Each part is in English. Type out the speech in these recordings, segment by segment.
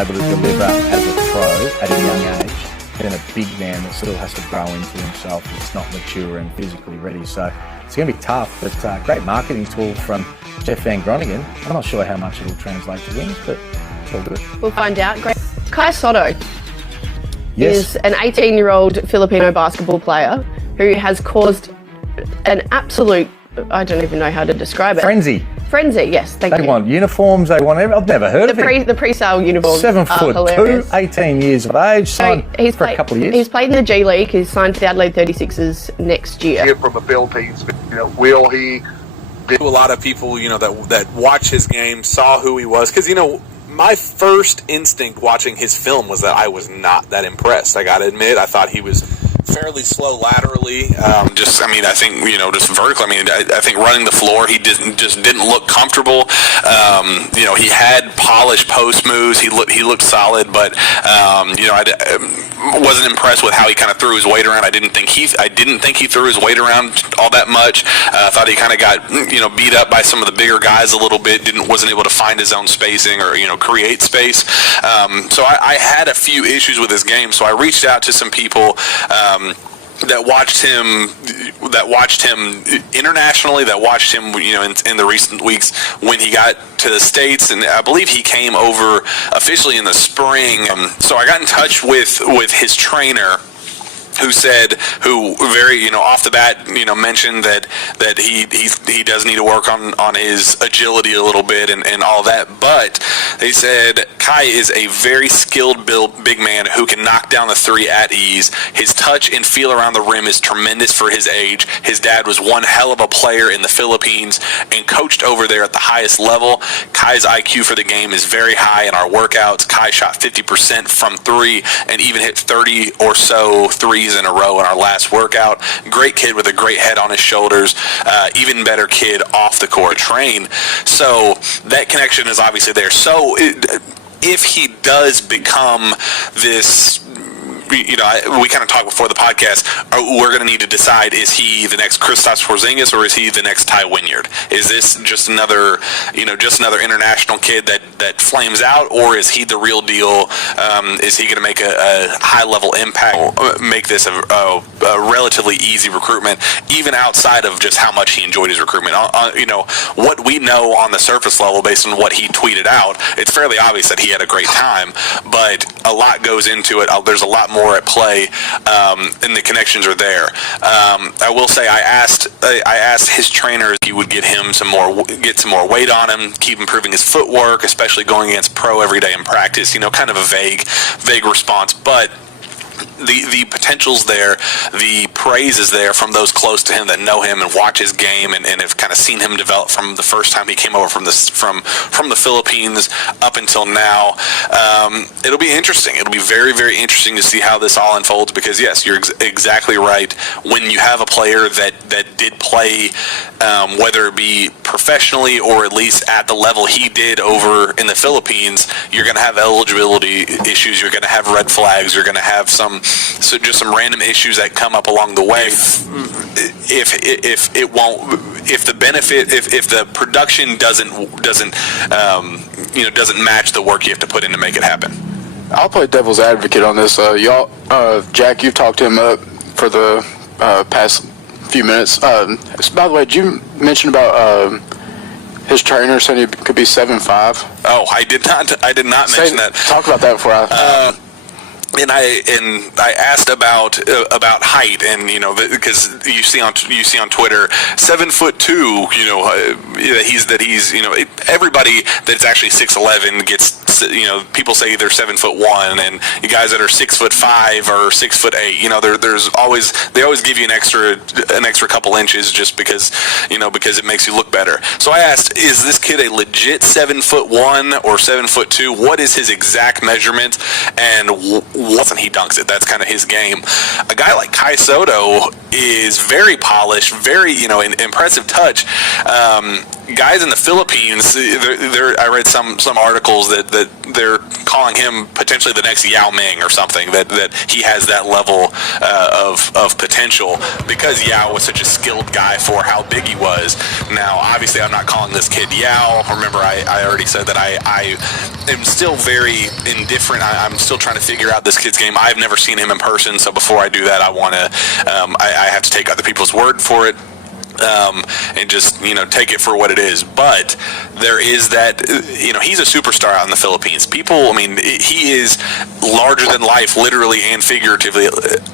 able to deliver as a pro at a young age than a big man that still has to grow into himself if it's not mature and physically ready. So it's going to be tough, but great marketing tool from Jeff Van Groningen. I'm not sure how much it will translate to wins, but it's all good. We'll find out. Great. Kai Sotto Yes. is an 18-year-old Filipino basketball player who has caused an absolute, I don't even know how to describe it. Frenzy. Frenzy, yes, thank They you. want uniforms, they want everything. I've never heard of it. The pre-sale uniforms 7 are foot hilarious. 2, 18 years of age, signed for a couple of years. He's played in the G League. He's signed to the Adelaide 36ers next year. Kid from the Philippines, will he? To a lot of people, that watch his game, saw who he was, because my first instinct watching his film was that I was not that impressed. I got to admit, I thought he was fairly slow laterally. I think just vertically. I think running the floor, he didn't look comfortable. He had polished post moves. He looked solid, but I wasn't impressed with how he kind of threw his weight around. I didn't think he threw his weight around all that much. I thought he kind of got beat up by some of the bigger guys a little bit. Wasn't able to find his own spacing or create space. So I had a few issues with his game. So I reached out to some people that watched him internationally, that watched him in the recent weeks when he got to the States, and I believe he came over officially in the spring. So I got in touch with his trainer, who very off the bat mentioned that he does need to work on his agility a little bit and all that, but they said Kai is a very skilled big man who can knock down the three at ease. His touch and feel around the rim is tremendous for his age. His dad was one hell of a player in the Philippines and coached over there at the highest level. Kai's IQ for the game is very high in our workouts. Kai shot 50% from three and even hit 30 or so threes in a row in our last workout. Great kid with a great head on his shoulders. Even better kid off the court. Train. So that connection is obviously there. So if he does become this, we kind of talked before the podcast, we're going to need to decide, is he the next Kristaps Porzingis or is he the next Ty Wynyard? Is this just another international kid that flames out, or is he the real deal? Is he going to make a high-level impact, make this a relatively easy recruitment, even outside of just how much he enjoyed his recruitment? What we know on the surface level, based on what he tweeted out, it's fairly obvious that he had a great time, but a lot goes into it. There's a lot more at play, and the connections are there. I will say, I asked his trainer if he would get some more weight on him, keep improving his footwork, especially going against pro every day in practice. Kind of a vague response, but the potential's there, the praise is there from those close to him that know him and watch his game and have kind of seen him develop from the first time he came over from the Philippines up until now. It'll be interesting. It'll be very, very interesting to see how this all unfolds, because yes, you're exactly right. When you have a player that did play, whether it be professionally or at least at the level he did over in the Philippines, you're going to have eligibility issues. You're going to have red flags. You're going to have some random issues that come up along the way. If the production doesn't match the work you have to put in to make it happen. I'll play devil's advocate on this. Jack, you've talked him up for the past few minutes. By the way, did you mention about his trainer saying he could be 7'5"? Oh, I did not mention that. Talk about that before I. And I asked about height, and because you see on Twitter 7'2", that he's everybody that's actually 6'11" gets, people say they're 7'1", and you guys that are 6'5" or 6'8", they always give you an extra couple inches just because it makes you look better. So I asked, is this kid a legit 7'1" or 7'2"? What is his exact measurement? And wasn't he dunks it? That's kind of his game. A guy like Kai Sotto is very polished, very impressive touch. Guys in the Philippines, I read some articles that that they're calling him potentially the next Yao Ming or something, that he has that level of potential because Yao was such a skilled guy for how big he was. Now, obviously, I'm not calling this kid Yao. Remember, I already said that I am still very indifferent. I'm still trying to figure out this kid's game. I've never seen him in person, so before I do that, I want to I have to take other people's word for it. And just, take it for what it is. But there is that, he's a superstar out in the Philippines. People, he is larger than life, literally and figuratively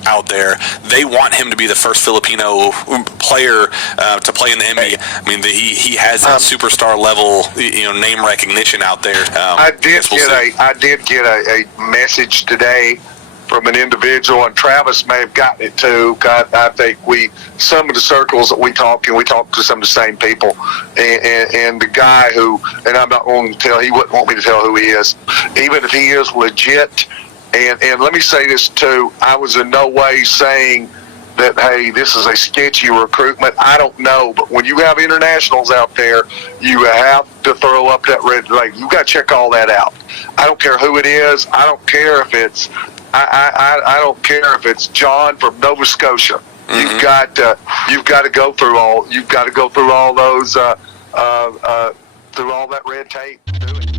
out there. They want him to be the first Filipino player to play in the NBA. He has that superstar level, name recognition out there. I did get a message today from an individual, and Travis may have gotten it too. I think some of the circles that we talk to some of the same people, and the guy who, and I'm not going to tell, he wouldn't want me to tell who he is, even if he is legit. And let me say this too, I was in no way saying that, hey, this is a sketchy recruitment. I don't know, but when you have internationals out there, you have to throw up that red flag. You got to check all that out. I don't care who it is. I don't care if it's I don't care if it's John from Nova Scotia. Mm-hmm. You've got to go through all those through all that red tape to do it.